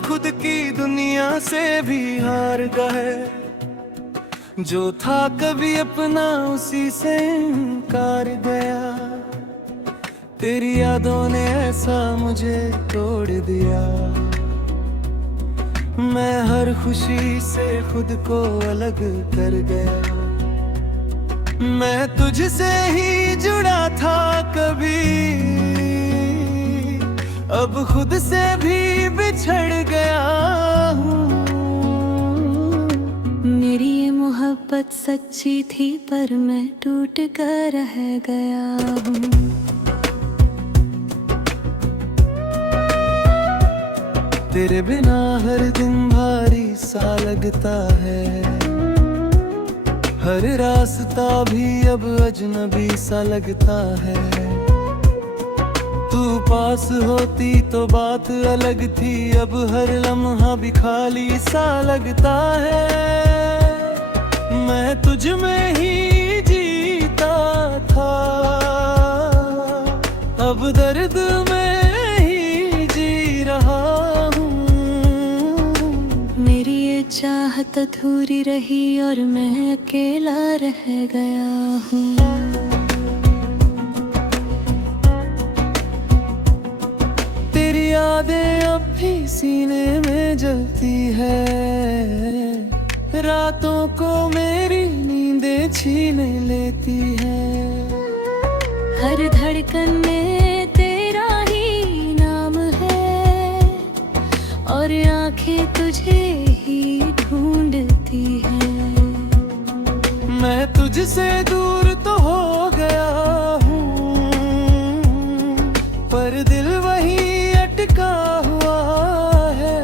खुद की दुनिया से भी हार गए। जो था कभी अपना उसी से इनकार गया। तेरी यादों ने ऐसा मुझे तोड़ दिया। मैं हर खुशी से खुद को अलग कर गया। मैं तुझसे ही जुड़ा था कभी, अब खुद से भी बिछड़ गया हूँ। मेरी ये मोहब्बत सच्ची थी पर मैं टूट कर रह गया हूँ। तेरे बिना हर दिन भारी सा लगता है। हर रास्ता भी अब अजनबी सा लगता है। तू पास होती तो बात अलग थी, अब हर लम्हा भी खाली सा लगता है। मैं तुझ में ही जीता था, अब दर्द में ही जी रहा हूँ। मेरी ये चाहत अधूरी रही और मैं अकेला रह गया हूँ। तेरी यादें अब भी सीने में जलती है। रातों को मेरी नींदें छीन लेती है। हर धड़कन में तेरा ही नाम है और आंखें तुझे ही ढूंढती है। मैं तुझसे दूर तो हो गया हूँ, पर दिल वहीं अटका हुआ है।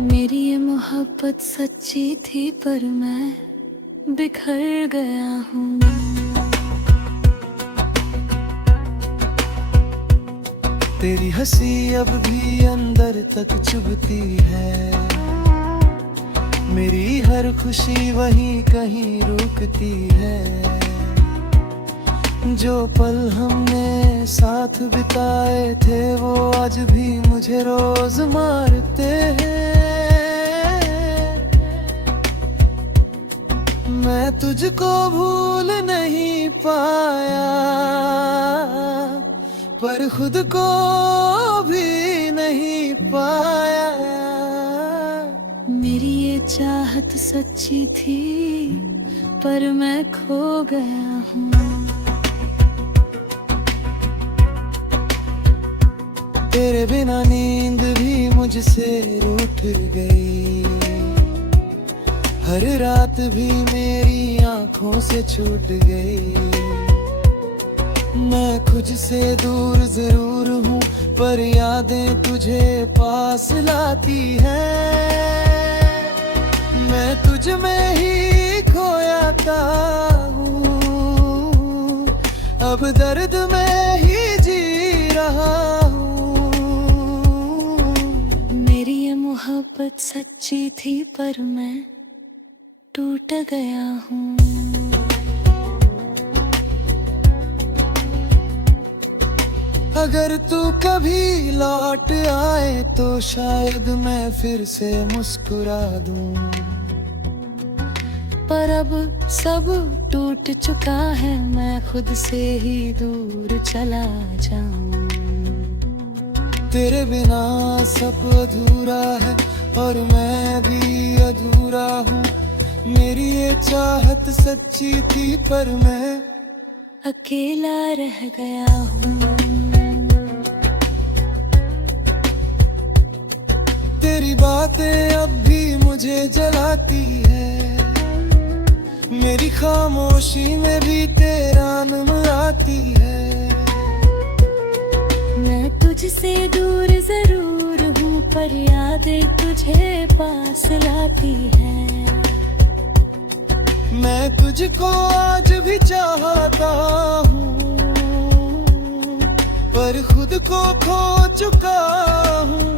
मेरी ये मोहब्बत सच्ची थी पर मैं बिखर गया हूँ। तेरी हंसी अब भी अंदर तक चुभती है। मेरी हर खुशी वहीं कहीं रुकती है। जो पल हमने साथ बिताए थे वो आज भी मुझे रोज मारते हैं। मैं तुझको भूल नहीं पाया, पर खुद को भी नहीं पाया। मेरी ये चाहत सच्ची थी पर मैं खो गया हूँ। तेरे बिना नींद भी मुझसे रूठ गई। हर रात भी मेरी आंखों से छूट गई। मैं खुद से दूर जरूर हूँ पर यादें तुझे पास लाती हैं। मैं तुझ में ही खोया था हूँ, अब दर्द में ही जी रहा हूँ। मेरी ये मोहब्बत सच्ची थी पर मैं टूट गया हूँ। अगर तू कभी लौट आए तो शायद मैं फिर से मुस्कुरा दूं, पर अब सब टूट चुका है, मैं खुद से ही दूर चला जाऊं। तेरे बिना सब अधूरा है और मैं भी अधूरा हूँ। मेरी ये चाहत सच्ची थी पर मैं अकेला रह गया हूँ। तेरी बातें अब भी मुझे जलाती है। मेरी खामोशी में भी तेरा नाम आती है। मैं तुझसे दूर जरूर हूँ पर यादें तुझे पास लाती है। मैं तुझको आज भी चाहता हूँ पर खुद को खो चुका हूँ।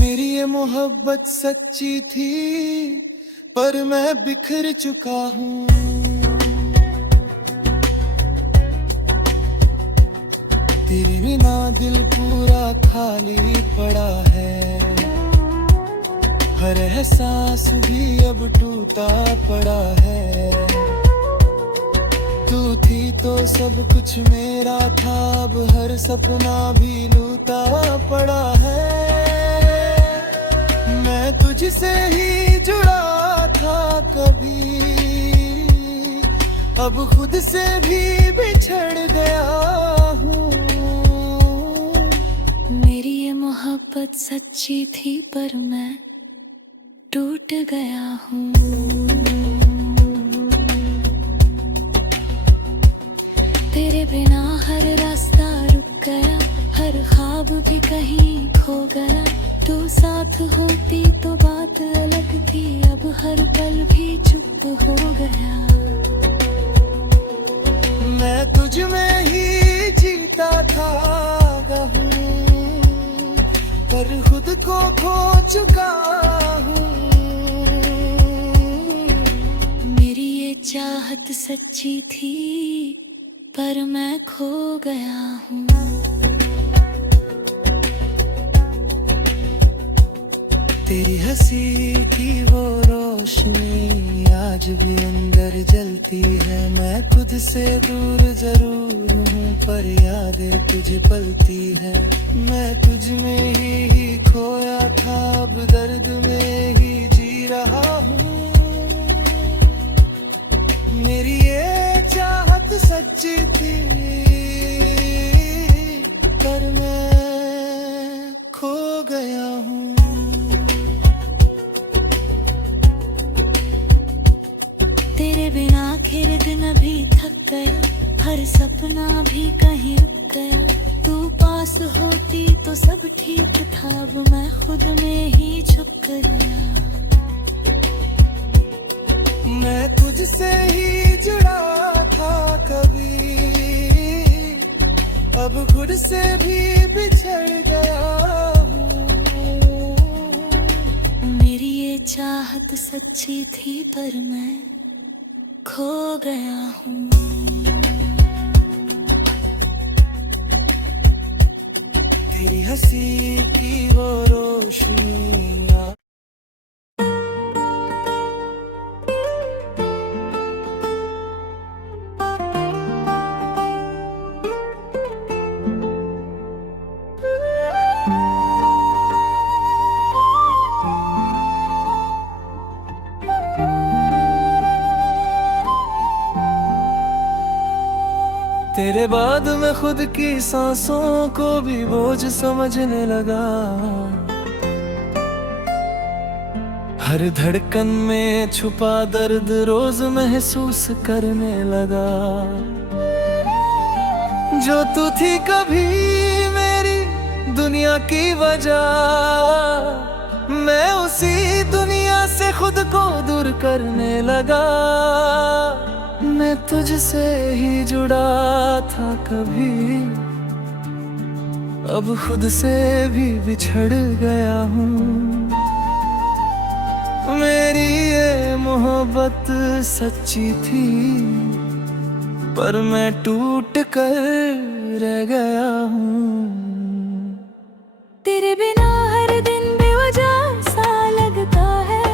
मेरी ये मोहब्बत सच्ची थी पर मैं बिखर चुका हूँ। तेरे बिना दिल पूरा खाली पड़ा है, हर एहसास भी अब टूटा पड़ा है। तू थी तो सब कुछ मेरा था, अब हर सपना भी लूटा पड़ा है। मैं तुझसे ही जुड़ा था कभी, अब खुद से भी बिछड़ गया हूँ। मेरी ये मोहब्बत सच्ची थी पर मैं टूट गया हूँ। तेरे बिना हर रास्ता रुक गया, हर ख्वाब भी कहीं खो गया। तू साथ होती तो बात अलग थी, अब हर पल भी चुप हो गया। मैं तुझ में ही जीता था हूँ, पर खुद को खो चुका हूँ। मेरी ये चाहत सच्ची थी पर मैं खो गया हूँ। तेरी हंसी की वो रोशनी आज भी अंदर जलती है। मैं खुद से दूर जरूर हूँ पर यादें तुझे पलती है। मैं तुझ में ही खोया था, अब दर्द में ही जी रहा हूँ। मेरी ये चाहत सच्ची थी पर मैं खो गया हूँ। तेरे बिना आखिर दिन भी थक गया, हर सपना भी कहीं रुक गया। तू पास होती तो सब ठीक था, अब मैं खुद में ही छुप गया। मैं तुझसे ही जुड़ा था कभी, अब खुद से भी बिछड़ गया हूँ। मेरी ये चाहत सच्ची थी पर मैं खो गया हूँ। तेरी हंसी की वो रोशनी तेरे बाद मैं खुद की सांसों को भी बोझ समझने लगा। हर धड़कन में छुपा दर्द रोज महसूस करने लगा। जो तू थी कभी मेरी दुनिया की वजह, मैं उसी दुनिया से खुद को दूर करने लगा। मैं तुझसे ही जुड़ा था कभी, अब खुद से भी बिछड़ गया हूँ। मेरी ये मोहब्बत सच्ची थी पर मैं टूट कर रह गया हूँ। तेरे बिना हर दिन बेवजह सा लगता है,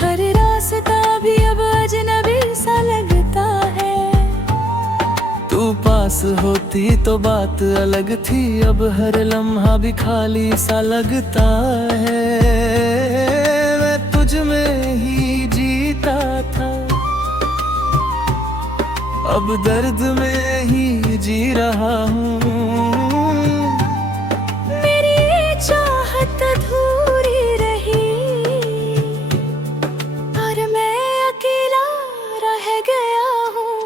हर रास्ता भी अब अजनबी सा लगता है। तू पास होती तो बात अलग थी, अब हर लम्हा भी खाली सा लगता है। मैं तुझ में ही जीता था, अब दर्द में ही जी रहा हूँ। मेरी ये चाहत अधूरी रही और मैं अकेला रह गया हूँ।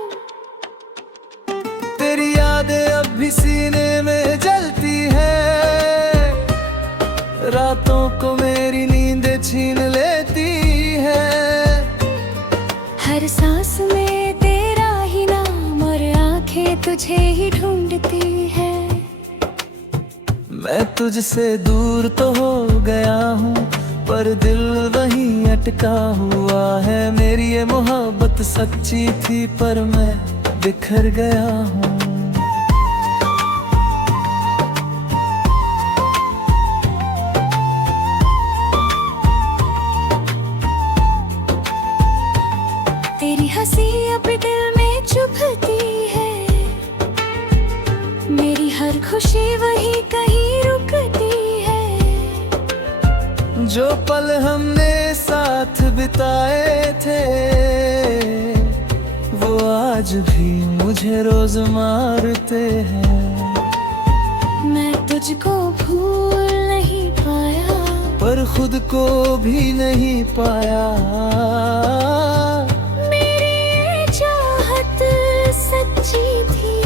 तेरी यादें अब भी सीने में जलती है, रातों को मेरी नींदें छीन लेती है। हर सांस में तेरा ही नाम और आंखें तुझे ही ढूंढती है। मैं तुझसे दूर तो हो गया हूँ पर दिल वहीं अटका हुआ है। मेरी ये मोहब्बत सच्ची थी पर मैं बिखर गया हूँ। खुशी वही कहीं रुकती है। जो पल हमने साथ बिताए थे वो आज भी मुझे रोज मारते हैं। मैं तुझको भूल नहीं पाया, पर खुद को भी नहीं पाया। मेरी ये चाहत सच्ची थी,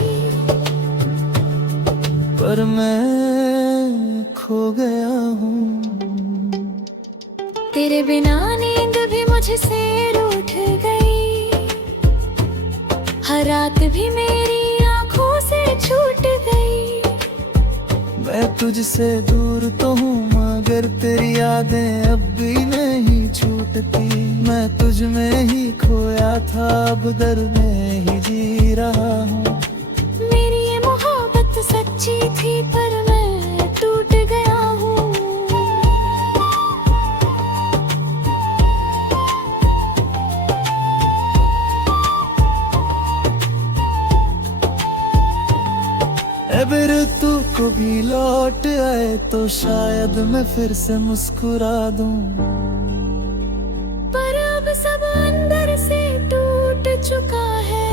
पर मैं खो गया हूँ। तेरे बिना नींद भी मुझसे रूठ गई, हर रात भी मेरी आंखों से छूट गई। मैं तुझसे दूर तो हूँ मगर तेरी यादें अब भी नहीं छूटती। मैं तुझ में ही खोया था, अब दर्द में ही जी रहा हूँ। मेरी ये मोहब्बत सच्ची थी पर मैं टूट गया हूँ। अगर तू कभी लौट आए तो शायद मैं फिर से मुस्कुरा दूं। पर अब सब अंदर से टूट चुका है।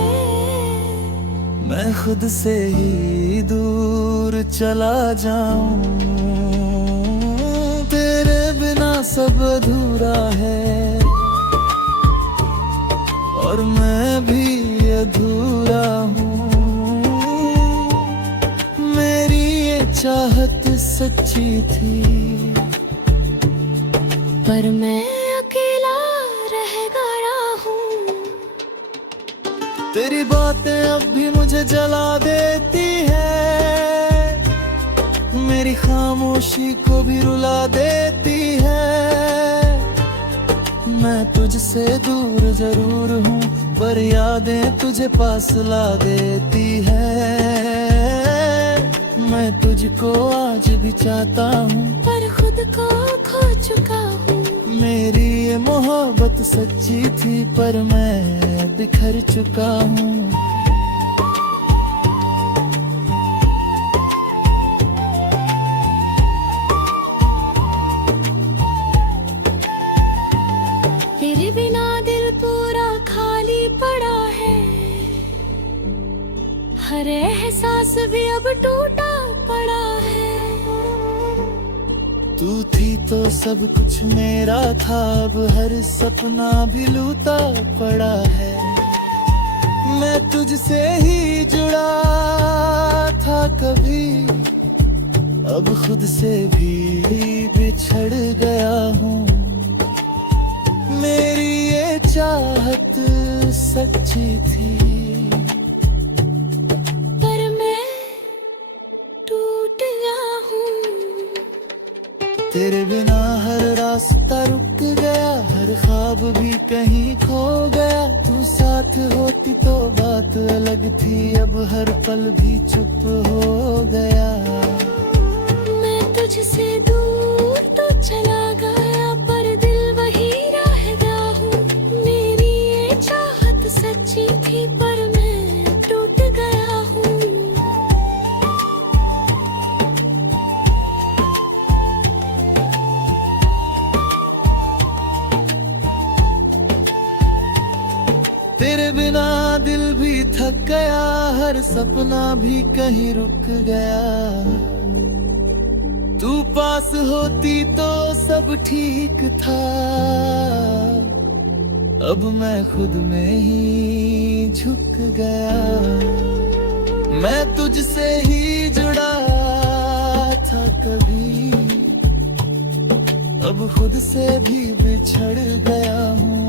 मैं खुद से ही दूर चला जाऊं। तेरे बिना सब अधूरा है और मैं भी अधूरा हूँ। मेरी ये चाहत सच्ची थी पर मैं अकेला रह गया हूँ। तेरी बातें अब भी मुझे जला देती है, मेरी खामोशी को भी रुला देती है। मैं तुझसे दूर जरूर हूँ पर यादें तुझे पास ला देती है। मैं तुझको आज भी चाहता हूँ पर खुद को खो चुका हूँ। मेरी ये मोहब्बत सच्ची थी पर मैं बिखर चुका हूँ। तेरे बिना दिल पूरा खाली पड़ा है, हर एहसास भी अब टूटा पड़ा है। तू थी तो सब कुछ मेरा था, अब हर सपना भी लूटा पड़ा है। मैं तुझसे ही जुड़ा था कभी, अब खुद से भी बिछड़ गया हूँ। मेरी ये चाहत सच्ची थी पर मैं टूट गया हूँ। तेरे बिना हर रास्ता रुक गया, हर ख्वाब भी कहीं खो गया। तू साथ होती तो बात अलग थी, अब हर पल भी चुप हो गया। मैं तुझसे दूर तो चला गया पर दिल वही रह गया हूँ। मेरी ये चाहत सच्ची थी पर मैं टूट गया हूँ। तेरे बिना दिल भी थक गया, हर सपना भी कहीं रुक गया। तू पास होती तो सब ठीक था, अब मैं खुद में ही झुक गया। मैं तुझसे ही जुड़ा था कभी, अब खुद से भी बिछड़ गया हूँ।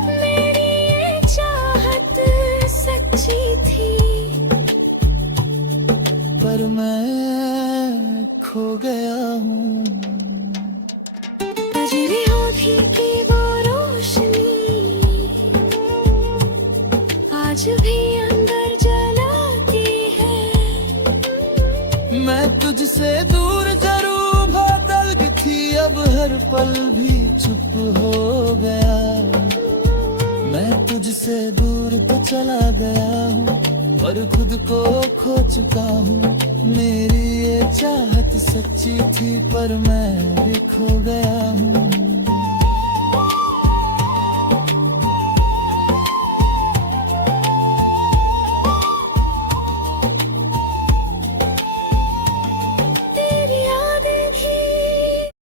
मेरी ये चाहत सच्ची थी पर मैं खो गया हूँ। गुजरी होठी की वो रोशनी आज भी अंदर जलाती है। मैं तुझसे दूर जरूर बदल थी, अब हर पल भी चुप हो गया। मैं तुझसे दूर तो चला गया हूँ पर खुद को खो चुका हूँ। मेरी ये चाहत सच्ची थी पर मैं भी खो गया हूँ।